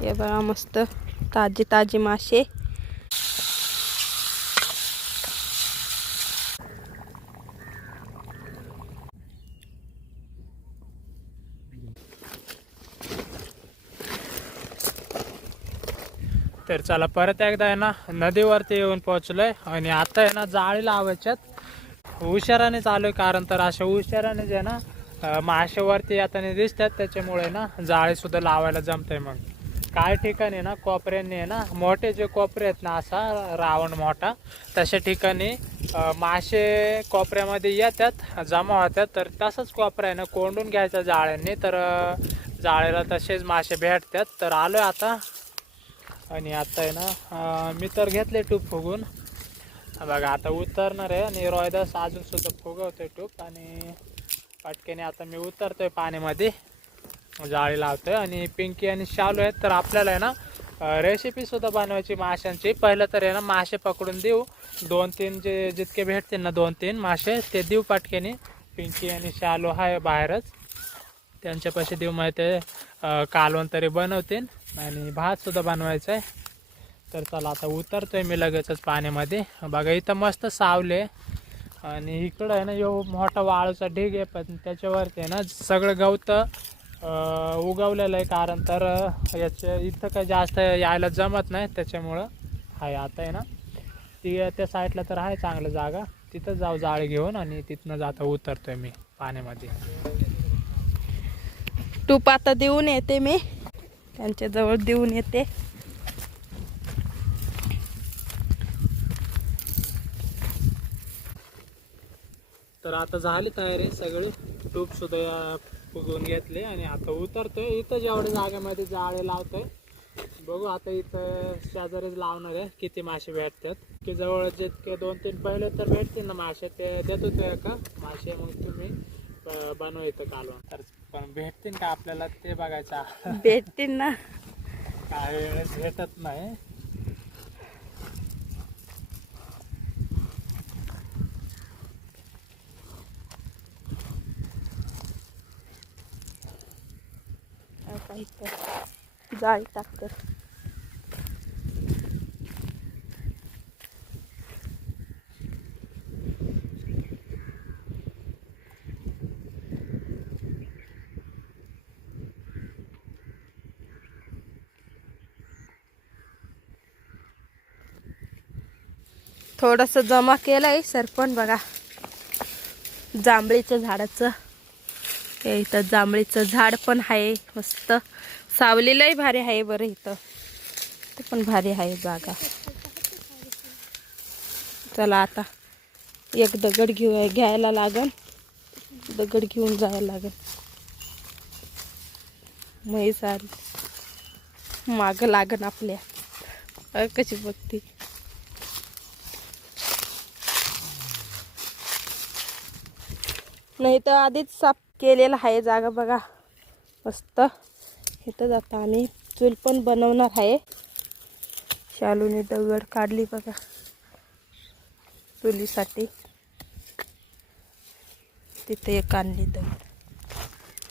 हे बघा मस्त ताजे ताजे मासे। तर चला परत एकदा आहे ना नदीवरती येऊन पोहोचलोय आणि आता आहे ना जाळी लावायच्यात. उशिराने चालू आहे कारण तर अशा उशिराने जे ना माशेवरती आता येताना दिसतात त्याच्यामुळे ना जाळी सुद्धा लावायला जमतंय मग. काही ठिकाणी ना कोपऱ्यांनी आहे ना मोठे जे कोपरे आहेत ना असा रावण मोठा तशा ठिकाणी मासे कोपऱ्यामध्ये येतात जमा होतात. तर तसंच कोपरा आहे ना कोंडून घ्यायचा जाळ्यांनी. तर जाळ्याला तसेच मासे भेटतात. तर आलो आता. आणि आता आहे ना मी तर घेतले टूप फुगून. बघा आता उतरणार आहे आणि रॉयदास अजूनसुद्धा फुगवतो फुगवतोय टूप. आणि पटकेने आता मी उतरतोय पाण्यामध्ये म्हणजे जाळी लावतोय आणि पिंकी आणि शालू आहेत. तर आपल्याला आहे ना रेसिपी सुद्धा बनवायची माशांची. पहिलं तर आहे ना मासे पकडून देऊ. दोन तीन जे जितके भेटतील ना दोन तीन मासे ते देऊ पटकेने. पिंकी आणि शालू आहे बाहेरच. त्यांच्यापाशी देऊ मग ते कालवण तरी बनवतील. आणि भात सुद्धा बनवायचा आहे तर चला आता उतरतोय मी लगेचच पाण्यामध्ये. बघा इथं मस्त सावले आणि इकडं आहे ना यो मोठा वाळूचा ढीग आहे पण त्याच्यावरती आहे ना सगळं गवतं उगवलेलं आहे कारण तर याच्या इथं काही जास्त यायला जमत नाही त्याच्यामुळं आहे आता आहे ना. ती त्या साईडला तर आहे चांगलं जागा. तिथं जाऊ जाळी घेऊन आणि तिथनं जाता उतरतोय मी पाण्यामध्ये. टूप आता देऊन येते मी. त्यांच्याजवळ देऊन येते. तर आता झाली तयारी सगळी. टूप सुद्धा फुगवून घेतले आणि आता उतरतोय. इथं जेवढ्या जागेमध्ये जाळे लावतोय बघू आता इथं शेजारीच लावणार आहे किती मासे भेटतात. की जवळ जितके दोन तीन पहिले तर भेटतील ना मासे ते देतो तो का? मासे मग तुम्ही अं, बनवा इथं कालवण तर पण भेटतील का आपल्याला ते बघायचं? भेटतील ना. काही वेळेस भेटत नाही आता इथं जाळी टाकतात थोडस जमा केलंय सरपण बघा. जांभळीच्या झाडाचं. हे इथं जांभळीचं झाड पण आहे मस्त. सावलीलाही भारी आहे बरं इथं. ते पण भारी आहे जागा. चला आता एक दगड घेऊ घ्यायला लागन दगड घेऊन जायला लागेल. म्हैस आली. मागं लागन आपल्या. कशी बघती. नाही तर आधीच साफ केलेलं आहे जागा बघा. मस्त. इथंच जाता आम्ही चूल पण बनवणार आहे. शालूने दगड काढली बघा. चुलीसाठी. तिथे एक आणली दगड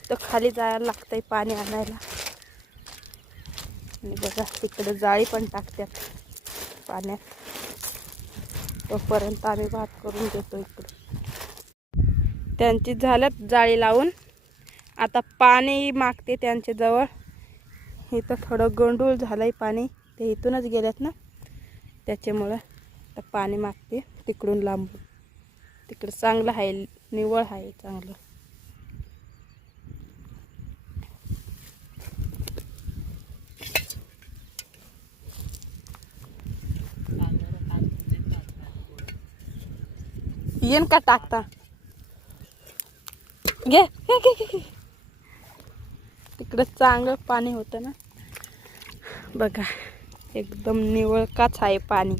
तर खाली जायला लागतंय पाणी आणायला. आणि बघा तिकडे जाळी पण टाकतात पाण्यात. तोपर्यंत आम्ही भात करून घेतो इकडे. त्यांची झाल्यात जाळी लावून. आता पाणी मागते त्यांच्याजवळ इथं थोडं गंडूळ झालं आहे पाणी. ते इथूनच गेल्यात ना. त्याच्यामुळं आता पाणी मागते तिकडून लांबून. तिकडं चांगलं आहे निवळ आहे चांगलं. येन का टाकता? घे घे, घे, घे, तिकडं चांगलं पाणी होतं ना. बघा एकदम निवळकाच आहे पाणी.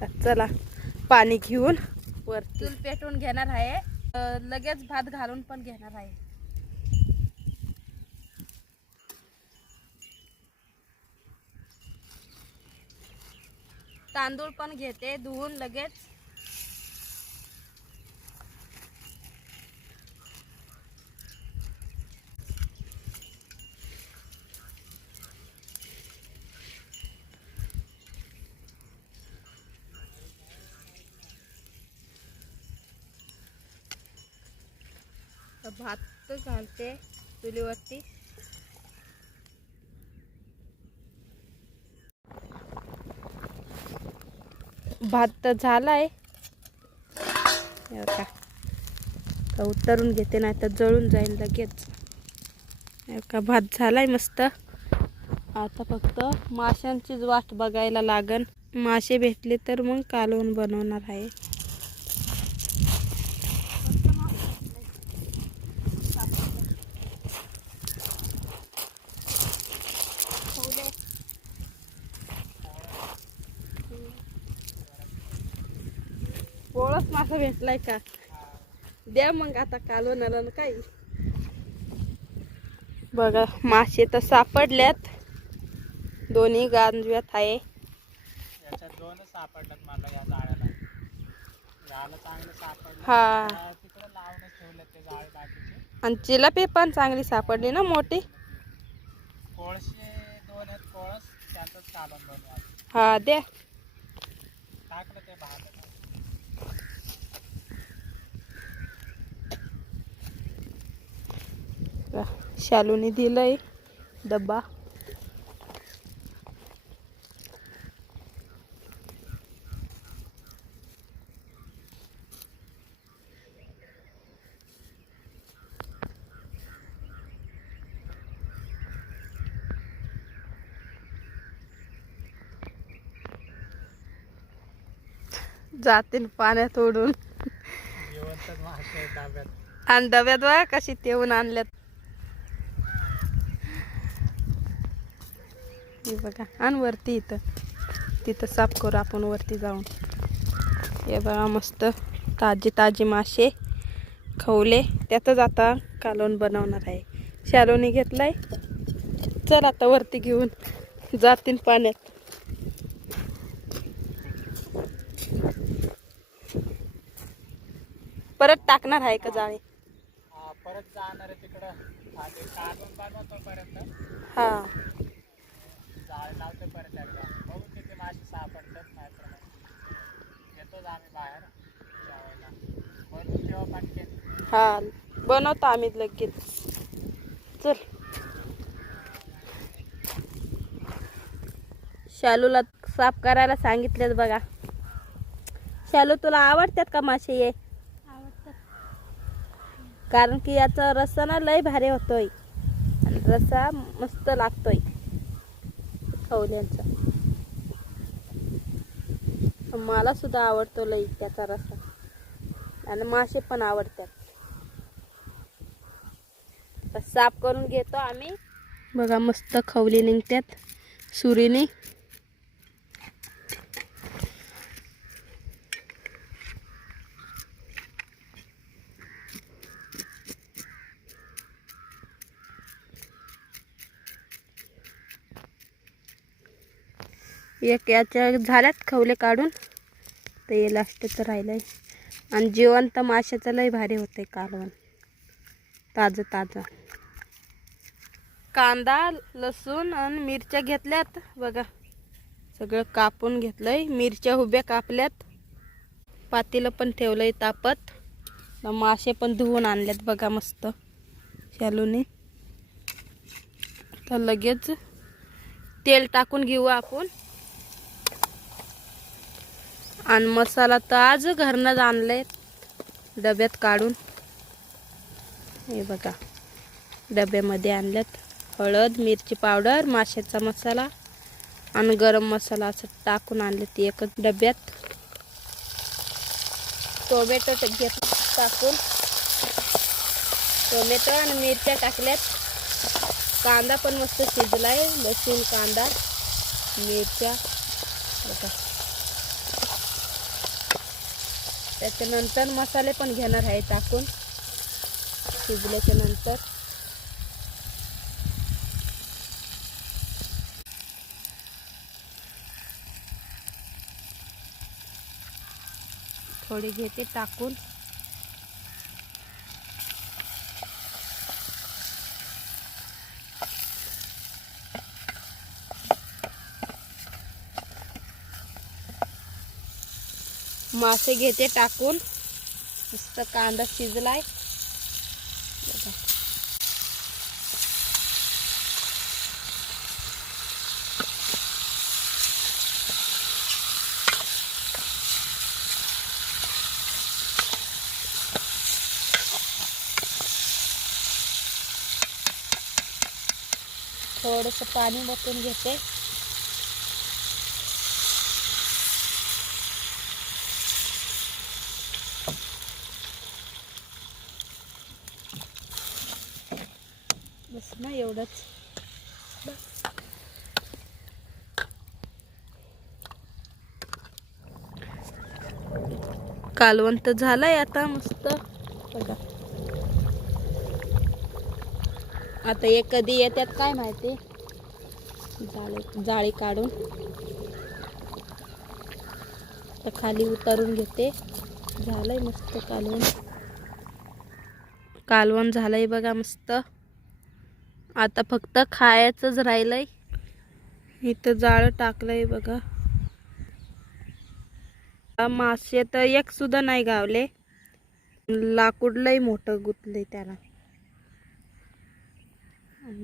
तर चला पाणी घेऊन वर चूल पेटवून घेणार आहे. लगेच भात घालून पण घेणार आहे. तांदूळ पण घेते धुवून लगेच. भात घालते चुलीवरती. भात तर झालाय. का बघा. उतरून घेते नाही तर जळून जाईल लगेच. का भात झालाय मस्त. आता फक्त माशांचीच वाट बघायला लागन. मासे भेटले तर मग कालवण बनवणार आहे. मासा भेटलाय का द्या मग आता कालवणाला ना काही. बघा मासे तर सापडल्यात. दोन्ही गांजव्यात आहे. याच्यात दोनच सापडल्यात मला या जाळ्याला. जाळं चांगलं सापडलं. हा. त्या तिकडे लावूनच ठेवले ते जाळे बाकीचे. आणि जिलापी पण चांगली सापडली ना मोठी? कोळशे दोन आहेत कोळस त्यातच कालवण बनवा हा द्या टाकलं ते भात शालूने दिलंय डब्बा. जातील पाण्यात ओढून. आणि डब्यात बघा कशी तेवून आणल्यात हे बघा. आण वरती इथं. तिथं साफ करू आपण वरती जाऊन. हे बघा मस्त. ताजे ताजे मासे खवले. त्यातच आता कालवण बनवणार आहे. शालोनी घेतलाय. चल आता वरती घेऊन जातीन पाण्यात. परत टाकणार आहे का जाळे? हा, परत जाणार आहे तिकडं. हा. लावतो परत एकदा. बघू किती मासे सापडतात नाही तर मग येतोच आम्ही बाहेर जेवायला. बनवून जेव्हा हा बनवतो आम्ही लगेच. चल. शालूला साफ करायला सांगितलेत बघा. शालू तुला आवडतात का मासे ये कारण की याचा रस्सा ना लय भारी होतोय. आणि रस्सा मस्त लागतोय. खवल्यांचा मला सुद्धा आवडतो लई त्याचा रस्सा आणि मासे पण आवडतात. साफ करून घेतो आम्ही. बघा मस्त खवले निघतात. सुरीने. एक याच्या झाल्यात खवले काढून. ते लास्टचं राहिलंय. आणि जिवंत माशाचं लय भारी होतंय कालवण. ताजं ताजं. कांदा लसूण आणि मिरच्या घेतल्यात. बघा सगळं कापून घेतलंय. मिरच्या उभ्या कापल्यात. पातीला पण ठेवलंय तापत. मासे पण धुवून आणल्यात बघा मस्त. शालूने. तर लगेच तेल टाकून घेऊ आपण. आणि मसाला तर आज घरनंच आणले डब्यात काढून. हे बघा. डब्यामध्ये आणल्यात हळद मिरची पावडर माशाचा मसाला आणि गरम मसाला असं टाकून आणले ते एकच डब्यात. टोमॅटो घेत टाकून. टोमॅटो आणि मिरच्या टाकल्यात. कांदा पण मस्त शिजलाय. लसूण कांदा मिरच्या. बघा. त्याच्यानंतर मसाले पण घेणार आहे टाकून. शिजल्याच्या नंतर. थोडी घेते टाकून. मासे घेते टाकून. मस्त कांदा शिजलाय. थोडंसं पाणी बसून घेते. ना एवढंच. कालवण तर झालंय आता मस्त. बघा. आता हे कधी येतात काय माहिती? जाळी जाळी काढून. तर खाली उतारून घेते. झालंय मस्त कालवण. कालवण झालंय बघा मस्त. आता फक्त खायचंच राहिलंय. इथं जाळं टाकलंय बघा. मासे तर एक सुद्धा नाही गावले. लाकूड लय मोठं गुतलंय त्याला.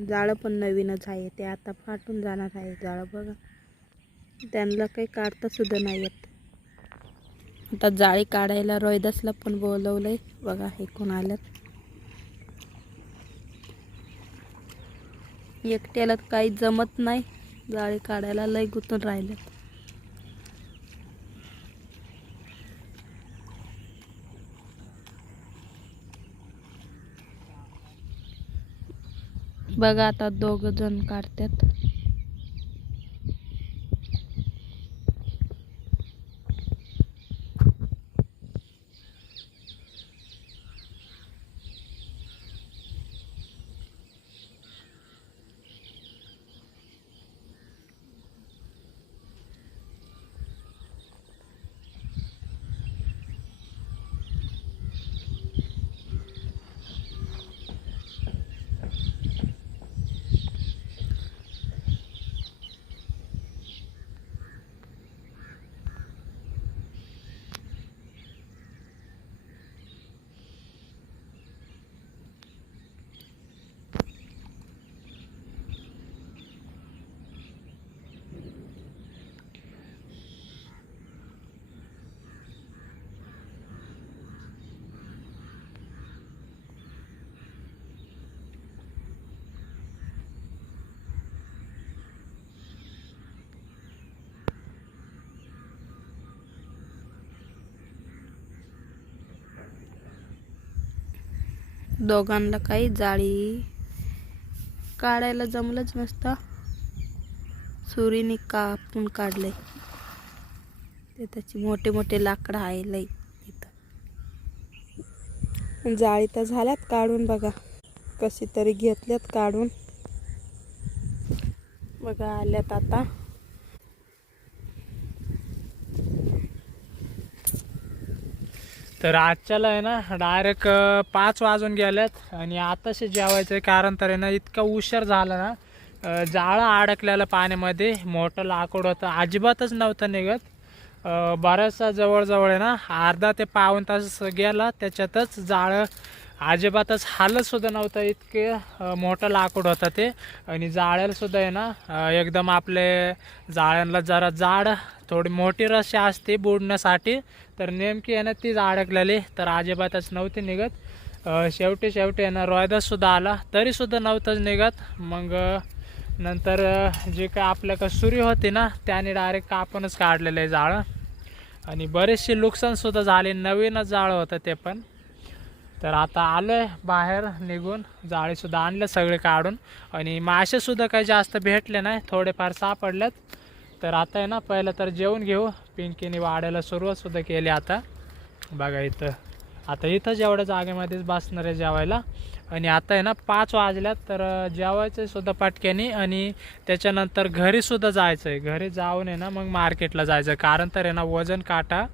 जाळं पण नवीनच आहे ते. आता फाटून जाणार आहे जाळं बघा. त्यांना काही काढता सुद्धा नाही येत. आता जाळी काढायला रोहिदासला पण बोलवलंय. बघा हे कोण आलं एकट्याला काही जमत नाही. जाळी काढायला लय गुतून राहिले बघा आता दोघ जण काढतात. दोघांना काही जाळी. काढायला जमलंच नसतं. सुरीने कापून काढलंय ते त्याची मोठे मोठे लाकडं आहे लई तिथं. जाळी तर झाल्यात काढून बघा. कशी तरी घेतल्यात काढून. बघा आल्यात आता. तर आजच्याला आहे ना डायरेक्ट पाच वाजून गेल्यात आणि आताशी जेवायचं आहे कारण तर आहे ना इतका उशीर झाला ना जाळं अडकलेलं पाण्यामध्ये मोठं लाकूड होतं अजिबातच नव्हतं निघत. अं, बराचसा जवळजवळ आहे ना अर्धा ते पाऊण तास गेला त्याच्यातच जाळं अजिबातच हालतसुद्धा नव्हतं इतके मोठं लाकूड होतं ते. आणि जाळ्यालासुद्धा आहे ना एकदम आपले जाळ्यांना जरा जाड थोडी मोठी रशी असते बुडण्यासाठी. तर नेमकी आहे ना तीच अडकलेली तर अजिबातच नव्हती निघत. शेवटी शेवटी आहे ना रोयदासुद्धा आला तरीसुद्धा नव्हतंच निघत. मग नंतर जे काय आपल्याकडं सुरी होती ना त्याने डायरेक्ट कापूनच काढलेलं आहे जाळं. आणि बरेचसे नुकसानसुद्धा झाले नवीनच जाळं होतं ते पण. तर आता आलो आहे बाहेर निघून जाळीसुद्धा आणलं सगळे काढून. आणि मासेसुद्धा काही जास्त भेटले नाही थोडेफार सापडलेत. तर आता आहे ना पहिलं तर जेवून घेऊ. पिंकीने वाढायला सुरुवातसुद्धा केली आता. बघा इथं. आता इथं जेवढ्या जागेमध्येच बसणार आहे जेवायला. आणि आता आहे ना पाच वाजल्यात तर जेवायचं सुद्धा पटक्यानी. आणि त्याच्यानंतर घरीसुद्धा जायचं आहे घरी जाऊन आहे ना मग मार्केटला जायचं. कारण तर आहे ना वजन काटा.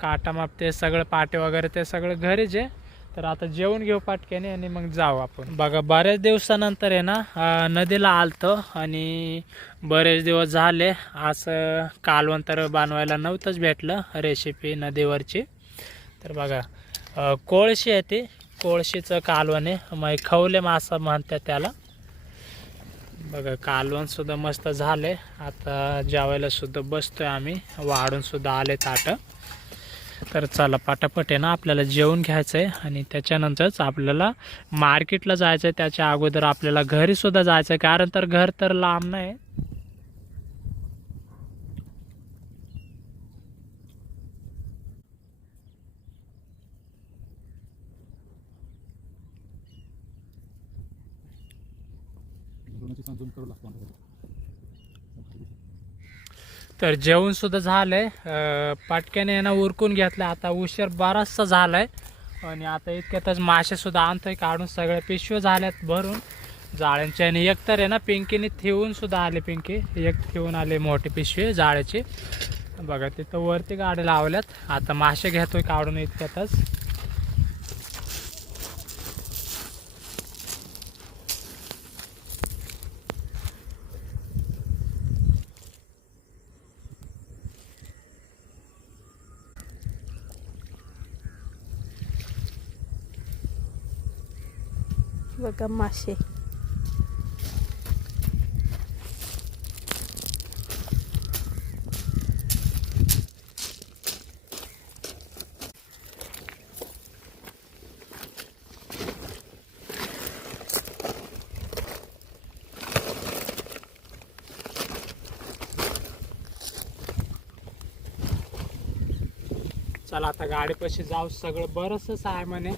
काटा माप ते सगळं पाटे वगैरे ते सगळं घरीच आहे. तर आता जेवण घेऊ पाटक्याने आणि मग जाऊ आपण. बघा बऱ्याच दिवसानंतर आहे ना नदीला आलतो आणि बरेच दिवस झाले. असं कालवण तर बनवायला नव्हतंच भेटलं रेसिपी नदीवरची. तर बघा कोळशी आहे ती. कोळशीचं कालवण आहे. मग खवले मासा म्हणतात त्याला. बघा कालवण सुद्धा मस्त झाले. आता जेवायला सुद्धा बसतोय आम्ही. वाढून सुद्धा आले ताटं. तर चला पटापट आहे ना आपल्याला जेवण घ्यायचं आहे आणि त्याच्यानंतरच आपल्याला मार्केटला जायचं आहे त्याच्या अगोदर आपल्याला घरी सुद्धा जायचं आहे कारण तर घर तर लांब नाही. तर जेवणसुद्धा झालं आहे पाटक्याने यांना ना उरकून घेतलं आता उशीर बराचसा झालाय. आणि आता इतक्यातच मासेसुद्धा आणतोय काढून सगळ्या पिशव्या झाल्यात भरून. जाळ्यांचे आणि एक तर आहे ना पिंकीने ठेवूनसुद्धा आले पिंकी. एक ठेवून आले मोठी पिशवी जाळ्याची. बघा तिथं वरती गाड्या लावल्यात. आता मासे घेतोय काढून इतक्यातच. बघा मासे. चला आता गाडीपाशी जाऊ सगळं. बरंचसं आहे म्हणे.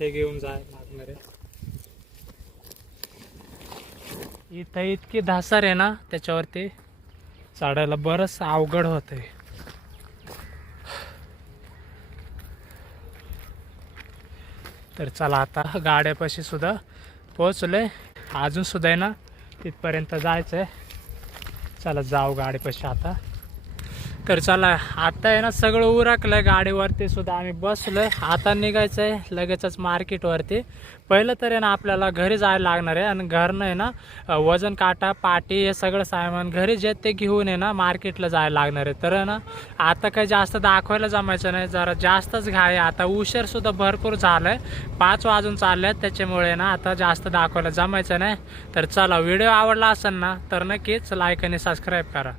हे घेऊन जाय लागणार आहे. इथं इतकी धासार आहे ना त्याच्यावरती चढायला बरंच अवघड होत आहे तर चला आता गाड्यापाशी सुद्धा पोहोचलोय. अजून सुद्धा आहे ना तिथपर्यंत जायचं आहे चला जाऊ गाडीपाशी आता. तर चला. आता आहे ना सगळं उरकलं गाडीवरती सुद्धा आम्ही बसलो. आता निघायचं आहे लगेचच मार्केटवरती. पहिलं तर आहे ना आपल्याला घरी जायला लागणार आहे आणि घरनं आहे ना वजन काटा पाटी हे सगळं सामान घरी जे ते घेऊन आहे ना मार्केटला जायला लागणार आहे. तर आहे ना आता काही जास्त दाखवायला जमायचं नाही. जरा जास्तच घाय आता उशीरसुद्धा भरपूर झालं आहे पाच वाजून चालले आहेत. त्याच्यामुळे ना आता जास्त दाखवायला जमायचं नाही. तर चला व्हिडिओ आवडला असेल ना तर नक्कीच लाईक आणि सबस्क्राईब करा.